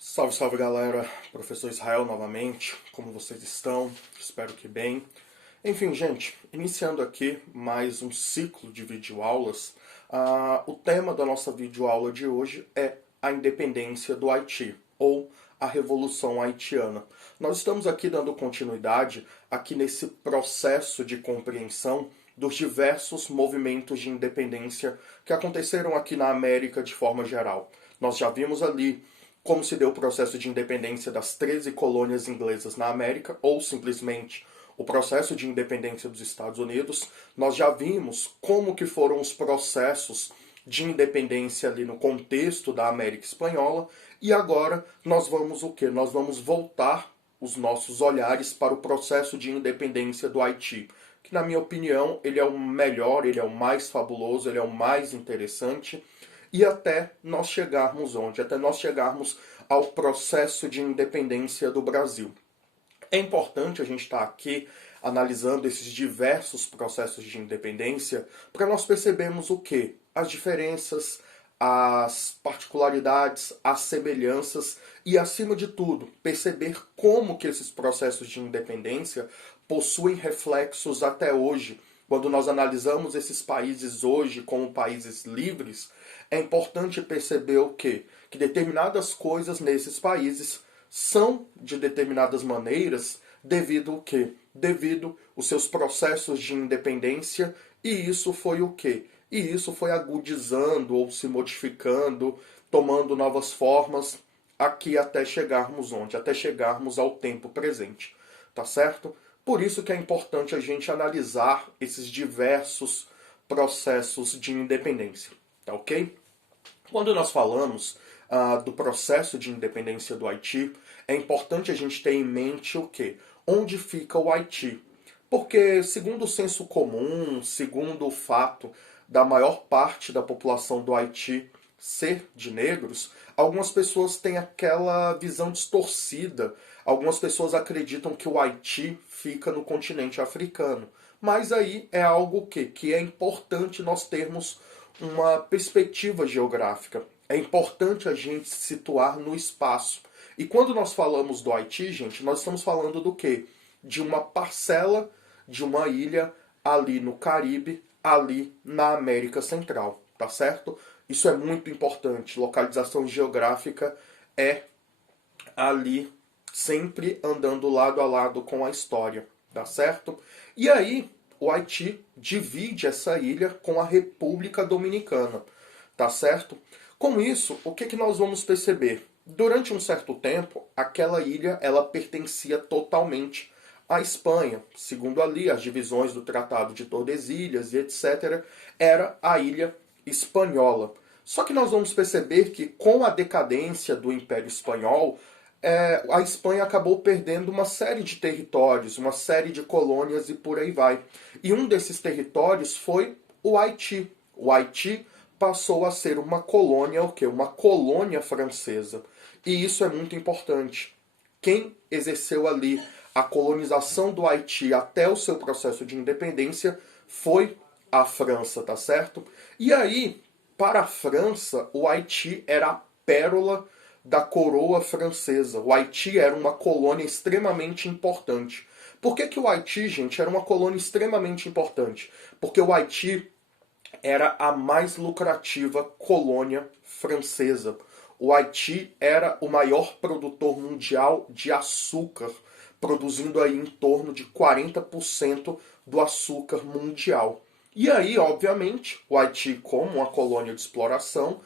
Salve, salve galera, professor Israel novamente, como vocês estão? Espero que bem. Enfim, gente, iniciando aqui mais um ciclo de videoaulas, o tema da nossa videoaula de hoje é a independência do Haiti, ou a Revolução Haitiana. Nós estamos aqui dando continuidade aqui nesse processo de compreensão dos diversos movimentos de independência que aconteceram aqui na América de forma geral. Nós já vimos ali como se deu o processo de independência das 13 colônias inglesas na América, ou simplesmente o processo de independência dos Estados Unidos. Nós já vimos como que foram os processos de independência ali no contexto da América Espanhola, e agora nós vamos o quê? Nós vamos voltar os nossos olhares para o processo de independência do Haiti, que na minha opinião ele é o melhor, ele é o mais fabuloso, ele é o mais interessante, e até nós chegarmos onde? Até nós chegarmos ao processo de independência do Brasil. É importante a gente estar aqui analisando esses diversos processos de independência para nós percebermos o quê? As diferenças, as particularidades, as semelhanças e, acima de tudo, perceber como que esses processos de independência possuem reflexos até hoje. Quando nós analisamos esses países hoje como países livres, é importante perceber o quê? Que determinadas coisas nesses países são de determinadas maneiras devido ao quê? Devido aos seus processos de independência, e isso foi o quê? E isso foi agudizando ou se modificando, tomando novas formas, aqui até chegarmos onde? Até chegarmos ao tempo presente, tá certo? Por isso que é importante a gente analisar esses diversos processos de independência, tá ok? Quando nós falamos do processo de independência do Haiti, é importante a gente ter em mente o quê? Onde fica o Haiti? Porque, segundo o senso comum, segundo o fato da maior parte da população do Haiti ser de negros, algumas pessoas têm aquela visão distorcida. Algumas pessoas acreditam que o Haiti fica no continente africano. Mas aí é algo que é importante nós termos uma perspectiva geográfica. É importante a gente se situar no espaço. E quando nós falamos do Haiti, gente, nós estamos falando do quê? De uma parcela de uma ilha ali no Caribe, ali na América Central, tá certo? Isso é muito importante. Localização geográfica é ali sempre andando lado a lado com a história, tá certo? E aí, o Haiti divide essa ilha com a República Dominicana, tá certo? Com isso, o que nós vamos perceber? Durante um certo tempo, aquela ilha ela pertencia totalmente à Espanha. Segundo ali as divisões do Tratado de Tordesilhas e etc., era a ilha espanhola. Só que nós vamos perceber que com a decadência do Império Espanhol, a Espanha acabou perdendo uma série de territórios, uma série de colônias e por aí vai. E um desses territórios foi o Haiti. O Haiti passou a ser uma colônia, o quê? Uma colônia francesa. E isso é muito importante. Quem exerceu ali a colonização do Haiti até o seu processo de independência foi a França, tá certo? E aí, para a França, o Haiti era a pérola da coroa francesa. O Haiti era uma colônia extremamente importante. Por que o Haiti, gente, era uma colônia extremamente importante? Porque o Haiti era a mais lucrativa colônia francesa. O Haiti era o maior produtor mundial de açúcar, produzindo aí em torno de 40% do açúcar mundial. E aí, obviamente, o Haiti, como uma colônia de exploração,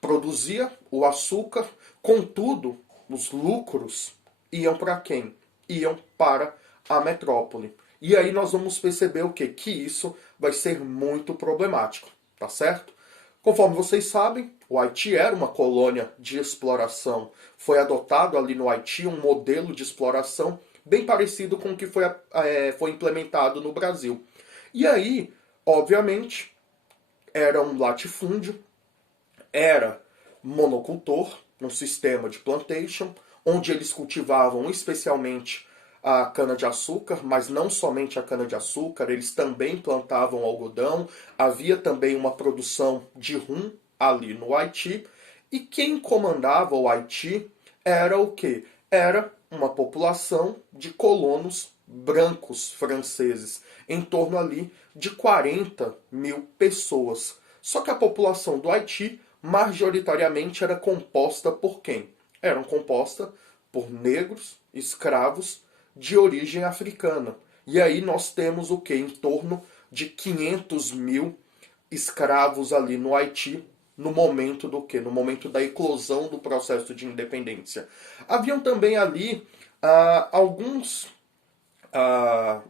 produzia o açúcar, contudo, os lucros iam para quem? Iam para a metrópole. E aí nós vamos perceber o quê? Que isso vai ser muito problemático, tá certo? Conforme vocês sabem, o Haiti era uma colônia de exploração. Foi adotado ali no Haiti um modelo de exploração bem parecido com o que foi implementado no Brasil. E aí, obviamente, era um latifúndio, era monocultor, um sistema de plantation, onde eles cultivavam especialmente a cana-de-açúcar, mas não somente a cana-de-açúcar, eles também plantavam algodão, havia também uma produção de rum ali no Haiti, E quem comandava o Haiti era o quê? Era uma população de colonos brancos franceses, em torno ali de 40 mil pessoas. Só que a população do Haiti, majoritariamente, era composta por quem? Eram composta por negros, escravos, de origem africana. E aí nós temos o que? Em torno de 500 mil escravos ali no Haiti, no momento do quê? No momento da eclosão do processo de independência. Haviam também ali alguns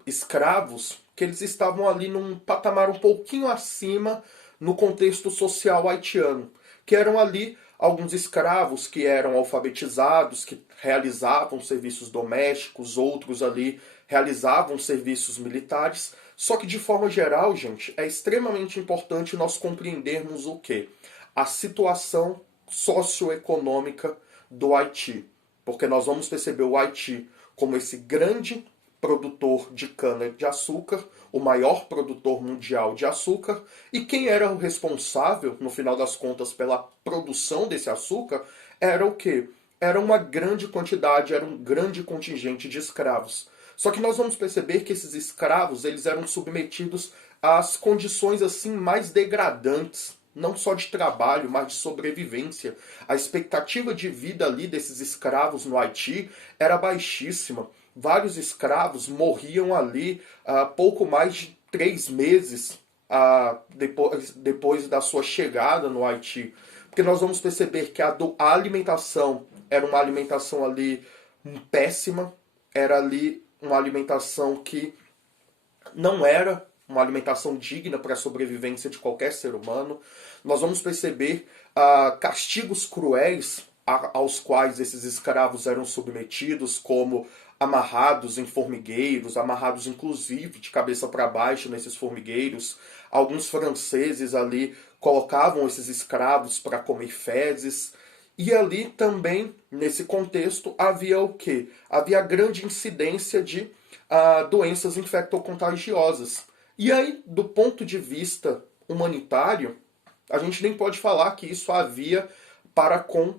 escravos que eles estavam ali num patamar um pouquinho acima no contexto social haitiano, que eram ali alguns escravos que eram alfabetizados, que realizavam serviços domésticos, outros ali realizavam serviços militares. Só que de forma geral, gente, é extremamente importante nós compreendermos o quê? A situação socioeconômica do Haiti. Porque nós vamos perceber o Haiti como esse grande produtor de cana-de-açúcar, o maior produtor mundial de açúcar, e quem era o responsável, no final das contas, pela produção desse açúcar, era o quê? Era uma grande quantidade, era um grande contingente de escravos. Só que nós vamos perceber que esses escravos, eles eram submetidos às condições assim mais degradantes, não só de trabalho, mas de sobrevivência. A expectativa de vida ali desses escravos no Haiti era baixíssima. Vários escravos morriam ali pouco mais de 3 meses depois da sua chegada no Haiti. Porque nós vamos perceber que a alimentação era uma alimentação ali péssima, era ali uma alimentação que não era uma alimentação digna para a sobrevivência de qualquer ser humano. Nós vamos perceber castigos cruéis aos quais esses escravos eram submetidos, como amarrados em formigueiros, amarrados inclusive de cabeça para baixo nesses formigueiros. Alguns franceses ali colocavam esses escravos para comer fezes. E ali também, nesse contexto, havia o quê? Havia grande incidência de doenças infectocontagiosas. E aí, do ponto de vista humanitário, a gente nem pode falar que isso havia para com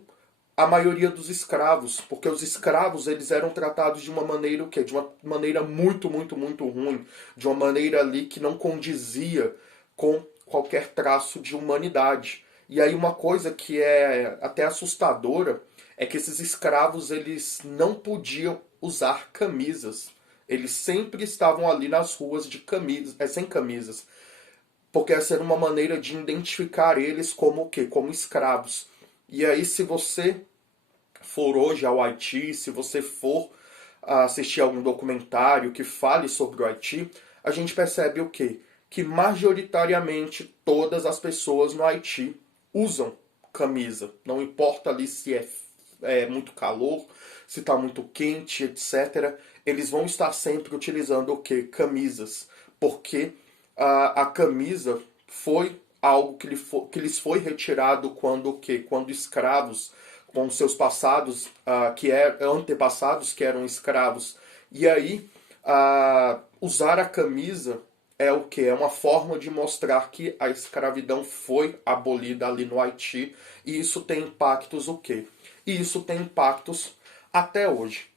a maioria dos escravos, porque os escravos eles eram tratados de uma maneira o quê? De uma maneira muito, muito, muito ruim, de uma maneira ali que não condizia com qualquer traço de humanidade. E aí uma coisa que é até assustadora é que esses escravos eles não podiam usar camisas. Eles sempre estavam ali nas ruas de sem camisas. Porque essa era uma maneira de identificar eles como o quê? Como escravos. E aí se você for hoje ao Haiti, se você for assistir algum documentário que fale sobre o Haiti, a gente percebe o quê? Que majoritariamente todas as pessoas no Haiti usam camisa. Não importa ali se é muito calor, se está muito quente, etc. Eles vão estar sempre utilizando o quê? Camisas. Porque a camisa foi algo que lhes foi retirado quando o quê? Quando escravos, com seus passados, antepassados que eram escravos. E aí, usar a camisa é o que? É uma forma de mostrar que a escravidão foi abolida ali no Haiti. E isso tem impactos o quê? E isso tem impactos até hoje.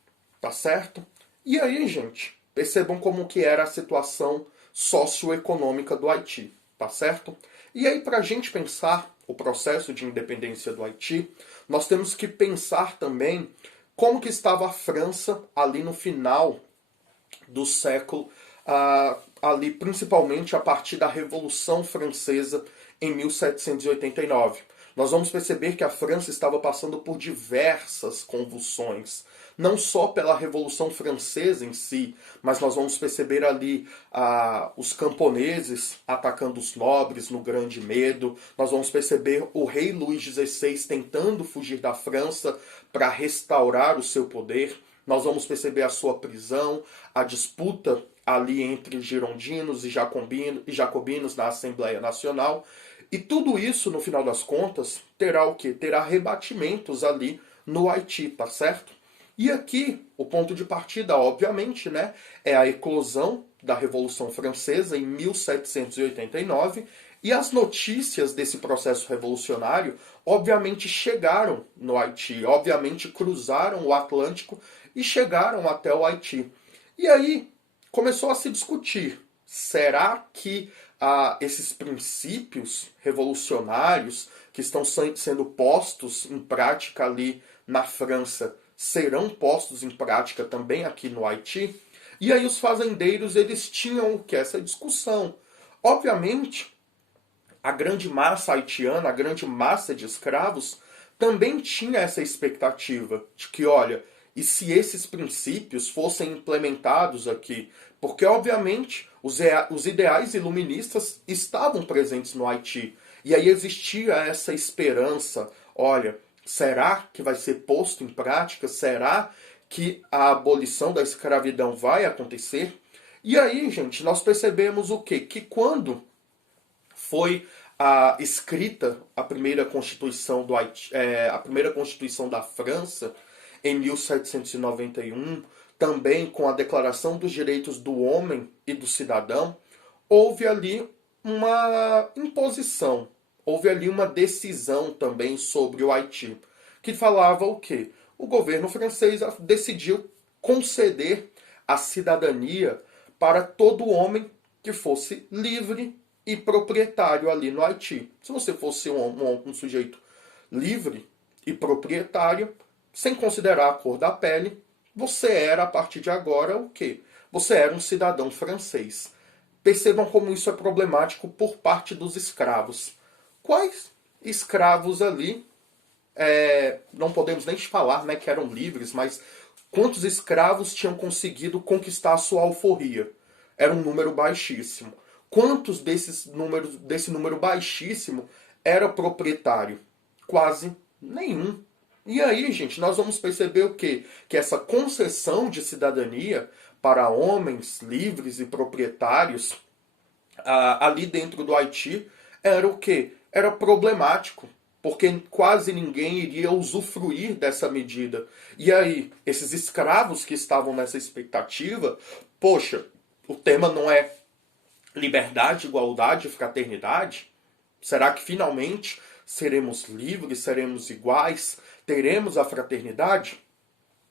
Tá certo? E aí, gente, percebam como que era a situação socioeconômica do Haiti. Tá certo? E aí, para a gente pensar o processo de independência do Haiti, nós temos que pensar também como que estava a França ali no final do século, ali principalmente a partir da Revolução Francesa em 1789. Nós vamos perceber que a França estava passando por diversas convulsões, não só pela Revolução Francesa em si, mas nós vamos perceber ali os camponeses atacando os nobres no Grande Medo, nós vamos perceber o rei Luís XVI tentando fugir da França para restaurar o seu poder, nós vamos perceber a sua prisão, a disputa ali entre girondinos e jacobinos na Assembleia Nacional. E tudo isso, no final das contas, terá o quê? Terá rebatimentos ali no Haiti, tá certo? E aqui, o ponto de partida, obviamente, né, é a eclosão da Revolução Francesa em 1789 E as notícias desse processo revolucionário, obviamente, chegaram no Haiti, obviamente cruzaram o Atlântico e chegaram até o Haiti. E aí começou a se discutir, será que esses princípios revolucionários que estão sendo postos em prática ali na França serão postos em prática também aqui no Haiti? E aí os fazendeiros, eles tinham o que? Essa discussão. Obviamente, a grande massa haitiana, a grande massa de escravos, também tinha essa expectativa de que, olha, e se esses princípios fossem implementados aqui? Porque, obviamente, os ideais iluministas estavam presentes no Haiti. E aí existia essa esperança, olha, será que vai ser posto em prática? Será que a abolição da escravidão vai acontecer? E aí, gente, nós percebemos o quê? Que quando foi escrita a primeira Constituição do Haiti, a primeira Constituição da França, em 1791, também com a Declaração dos Direitos do Homem e do Cidadão, houve ali uma imposição, houve ali uma decisão também sobre o Haiti, que falava o quê? O governo francês decidiu conceder a cidadania para todo homem que fosse livre e proprietário ali no Haiti. Se você fosse um sujeito livre e proprietário, sem considerar a cor da pele, você era, a partir de agora, o quê? Você era um cidadão francês. Percebam como isso é problemático por parte dos escravos. Quais escravos ali, não podemos nem falar, né, que eram livres, mas quantos escravos tinham conseguido conquistar a sua alforria? Era um número baixíssimo. Quantos desse número baixíssimo era proprietário? Quase nenhum. E aí, gente, nós vamos perceber o quê? Que essa concessão de cidadania para homens livres e proprietários ali dentro do Haiti era o quê? Era problemático, porque quase ninguém iria usufruir dessa medida. E aí, esses escravos que estavam nessa expectativa, poxa, o tema não é liberdade, igualdade, fraternidade? Será que finalmente seremos livres, seremos iguais, teremos a fraternidade?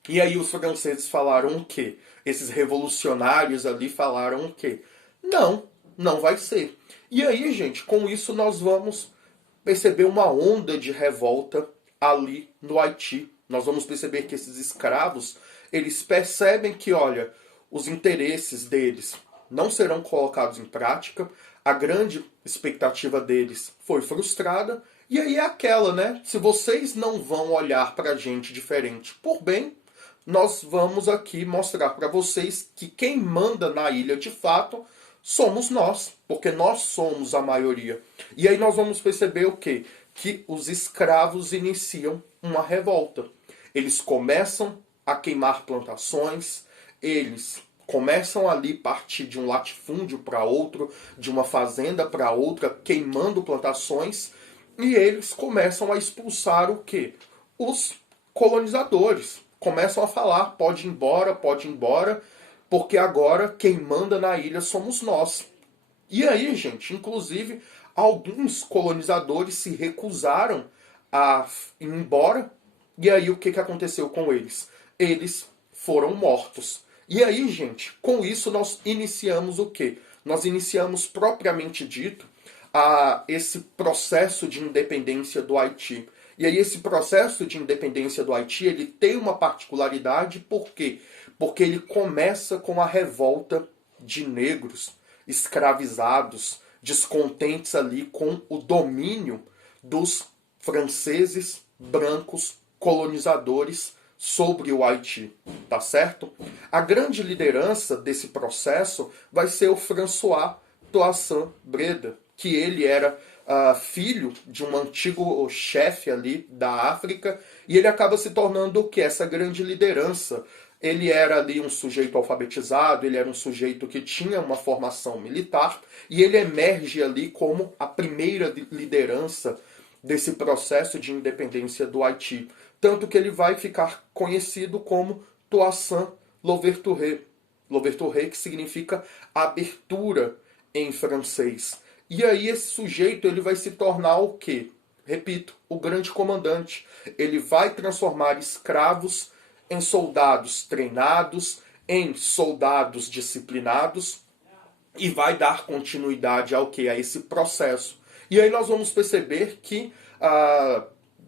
E aí os franceses falaram o quê? Esses revolucionários ali falaram o quê? Não, não vai ser. E aí, gente, com isso nós vamos perceber uma onda de revolta ali no Haiti. Nós vamos perceber que esses escravos, eles percebem que, olha, os interesses deles não serão colocados em prática, a grande expectativa deles foi frustrada, e aí é aquela, né? Se vocês não vão olhar pra gente diferente por bem, nós vamos aqui mostrar para vocês que quem manda na ilha de fato somos nós, porque nós somos a maioria. E aí nós vamos perceber o quê? Que os escravos iniciam uma revolta. Eles começam a queimar plantações, eles começam ali partir de um latifúndio para outro, de uma fazenda para outra, queimando plantações, e eles começam a expulsar o quê? Os colonizadores. Começam a falar, pode ir embora, porque agora quem manda na ilha somos nós. E aí, gente, inclusive, alguns colonizadores se recusaram a ir embora, e aí o que aconteceu com eles? Eles foram mortos. E aí, gente, com isso nós iniciamos o quê? Nós iniciamos, propriamente dito, esse processo de independência do Haiti. E aí esse processo de independência do Haiti, ele tem uma particularidade, por quê? Porque ele começa com a revolta de negros escravizados, descontentes ali com o domínio dos franceses brancos colonizadores sobre o Haiti, tá certo? A grande liderança desse processo vai ser o François Toussaint Breda, que ele era filho de um antigo chefe ali da África, e ele acaba se tornando o que? Essa grande liderança. Ele era ali um sujeito alfabetizado, ele era um sujeito que tinha uma formação militar, e ele emerge ali como a primeira liderança desse processo de independência do Haiti. Tanto que ele vai ficar conhecido como Toussaint Louverture. Louverture, que significa abertura em francês. E aí esse sujeito ele vai se tornar o quê? Repito, o grande comandante. Ele vai transformar escravos em soldados treinados, em soldados disciplinados, e vai dar continuidade ao que? A esse processo. E aí nós vamos perceber que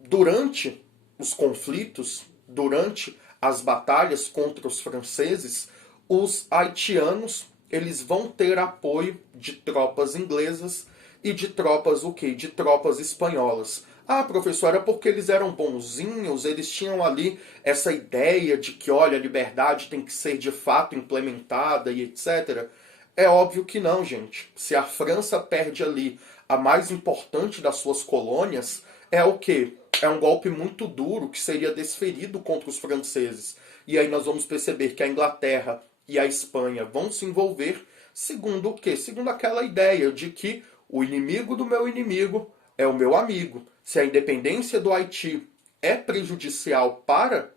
durante os conflitos, durante as batalhas contra os franceses, os haitianos eles vão ter apoio de tropas inglesas e de tropas o quê? De tropas espanholas. Ah, professor, era porque eles eram bonzinhos, eles tinham ali essa ideia de que, olha, a liberdade tem que ser de fato implementada e etc. É óbvio que não, gente. Se a França perde ali a mais importante das suas colônias, é o quê? É um golpe muito duro que seria desferido contra os franceses. E aí nós vamos perceber que a Inglaterra e a Espanha vão se envolver segundo o quê? Segundo aquela ideia de que o inimigo do meu inimigo é o meu amigo. Se a independência do Haiti é prejudicial para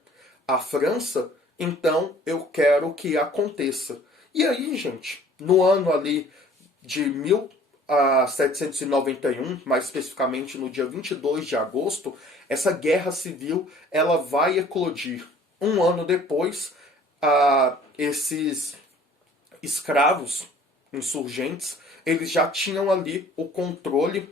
a França, então eu quero que aconteça. E aí, gente, no ano ali de 1791, mais especificamente no dia 22 de agosto, essa guerra civil ela vai eclodir. Um ano depois, esses escravos insurgentes, eles já tinham ali o controle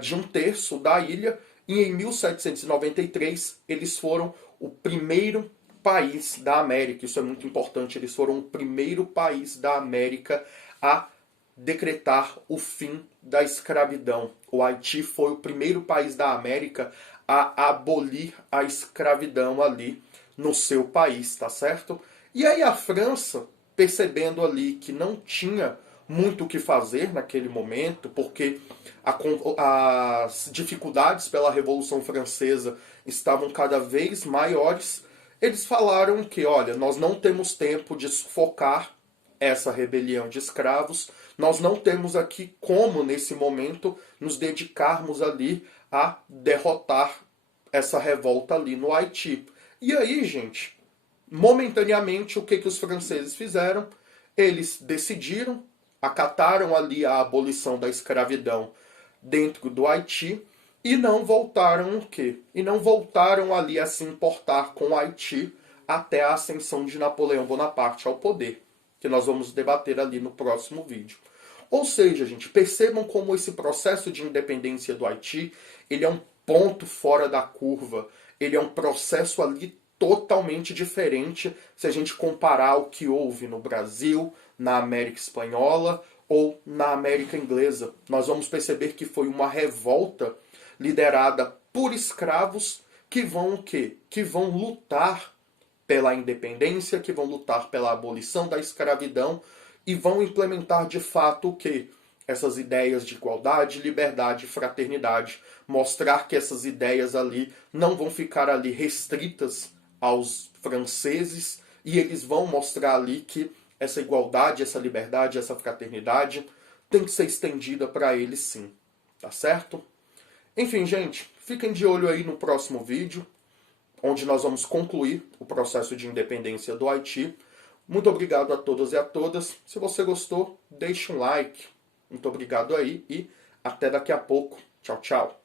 de um terço da ilha, e em 1793 eles foram o primeiro país da América, isso é muito importante, eles foram o primeiro país da América a decretar o fim da escravidão. O Haiti foi o primeiro país da América a abolir a escravidão ali no seu país, tá certo? E aí a França, percebendo ali que não tinha muito o que fazer naquele momento, porque as dificuldades pela Revolução Francesa estavam cada vez maiores, eles falaram que, olha, nós não temos tempo de sufocar essa rebelião de escravos, nós não temos aqui como, nesse momento, nos dedicarmos ali a derrotar essa revolta ali no Haiti. E aí, gente, momentaneamente, o que os franceses fizeram? Eles decidiram, acataram ali a abolição da escravidão dentro do Haiti e não voltaram o quê? E não voltaram ali a se importar com o Haiti até a ascensão de Napoleão Bonaparte ao poder, que nós vamos debater ali no próximo vídeo. Ou seja, gente, percebam como esse processo de independência do Haiti, ele é um ponto fora da curva, ele é um processo ali totalmente diferente se a gente comparar o que houve no Brasil, na América Espanhola ou na América Inglesa. Nós vamos perceber que foi uma revolta liderada por escravos que vão o quê? Que vão lutar pela independência, que vão lutar pela abolição da escravidão e vão implementar de fato o quê? Essas ideias de igualdade, liberdade e fraternidade. Mostrar que essas ideias ali não vão ficar ali restritas aos franceses e eles vão mostrar ali que essa igualdade, essa liberdade, essa fraternidade tem que ser estendida para eles sim. Tá certo? Enfim, gente, fiquem de olho aí no próximo vídeo, onde nós vamos concluir o processo de independência do Haiti. Muito obrigado a todos e a todas. Se você gostou, deixe um like. Muito obrigado aí e até daqui a pouco. Tchau, tchau.